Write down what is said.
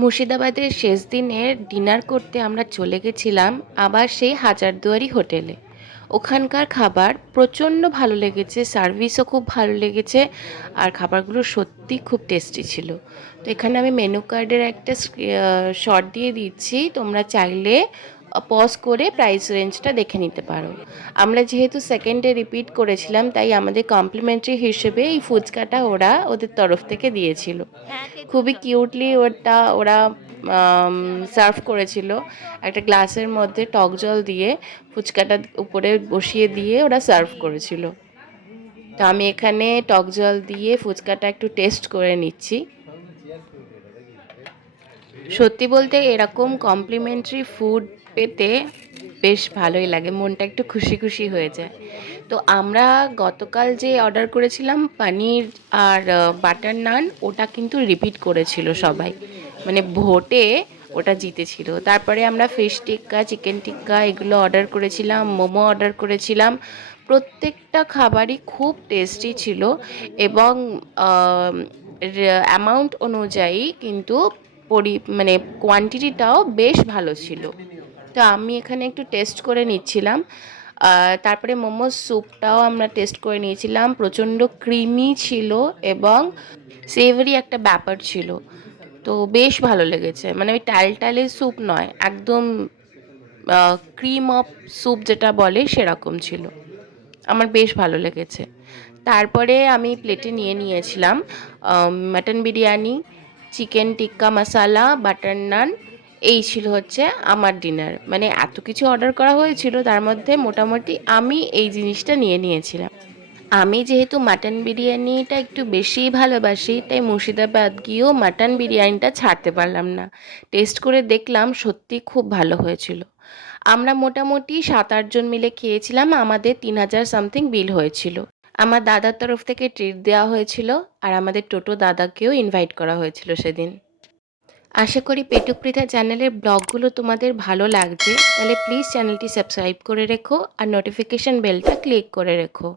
মুর্শিদাবাদের শেষ দিনের ডিনার করতে আমরা চলে গেছিলাম আবার সেই হাজারদুয়ারি হোটেলে। ওখানকার খাবার প্রচণ্ড ভালো লেগেছে, সার্ভিসও খুব ভালো লেগেছে, আর খাবারগুলো সত্যি খুব টেস্টি ছিল। তো এখানে আমি মেনু কার্ডের একটা শর্ট দিয়ে দিচ্ছি, তোমরা চাইলে পজ করে প্রাইস রেঞ্জটা দেখে নিতে পারো। আমরা যেহেতু সেকেন্ডে রিপিট করেছিলাম, তাই আমাদের কমপ্লিমেন্টারি হিসেবে এই ফুচকাটা ওরা ওদের তরফ থেকে দিয়েছিল। খুবই কিউটলি ওরা সার্ভ করেছিল। একটা গ্লাসের মধ্যে টক জল দিয়ে ফুচকাটা উপরে বসিয়ে দিয়ে ওরা সার্ভ করেছিল। তো আমি এখানে টক জল দিয়ে ফুচকাটা একটু টেস্ট করে নিচ্ছি। সত্যি বলতে এরকম কমপ্লিমেন্টারি ফুড পেতে বেশ ভালোই লাগে, মনটা একটু খুশি খুশি হয়ে যায়। তো আমরা গতকাল যে অর্ডার করেছিলাম পনির আর বাটার নান, ওটা কিন্তু রিপিট করেছিল সবাই, মানে ভোটে ওটা জিতেছিল। তারপরে আমরা ফিশ টিক্কা, চিকেন টিক্কা এগুলো অর্ডার করেছিলাম, মোমো অর্ডার করেছিলাম। প্রত্যেকটা খাবারই খুব টেস্টি ছিল এবং অ্যামাউন্ট অনুযায়ী কিন্তু মানে কোয়ান্টিটিটাও বেশ ভালো ছিল। তো আমি এখানে একটু টেস্ট করে নিচ্ছিলাম। তারপরে মোমোর স্যুপটাও আমরা টেস্ট করে নিয়েছিলাম, প্রচণ্ড ক্রিমি ছিল এবং সেভারি একটা ব্যাপার ছিল। তো বেশ ভালো লেগেছে, মানে ওই টালটালে স্যুপ নয়, একদম ক্রিম অফ স্যুপ যেটা বলে সেরকম ছিল। আমার বেশ ভালো লেগেছে। তারপরে আমি প্লেটে নিয়ে নিয়েছিলাম মাটন বিরিয়ানি, চিকেন টিক্কা মশালা, বাটার নান। এই ছিল হচ্ছে আমার ডিনার। মানে এত কিছু অর্ডার করা হয়েছিল, তার মধ্যে মোটামুটি আমি এই জিনিসটা নিয়ে নিয়েছিলাম। আমি যেহেতু মাটন বিরিয়ানিটা একটু বেশিই ভালোবাসি, তাই মুর্শিদাবাদ গিয়েও মাটন বিরিয়ানিটা ছাড়তে পারলাম না। টেস্ট করে দেখলাম সত্যি খুব ভালো হয়েছিল। আমরা মোটামুটি 7-8 জন মিলে খেয়েছিলাম, আমাদের 3000 সামথিং বিল হয়েছিল। আমার দাদার তরফ থেকে ট্রিট দেওয়া হয়েছিল, আর আমাদের টোটো দাদাকেও ইনভাইট করা হয়েছিল সেদিন। আশা করি পেটুক পৃথা চ্যানেলের ব্লগগুলো তোমাদের ভালো লাগছে, তাহলে প্লিজ চ্যানেলটি সাবস্ক্রাইব করে রেখো আর নোটিফিকেশান বেলটা ক্লিক করে রেখো।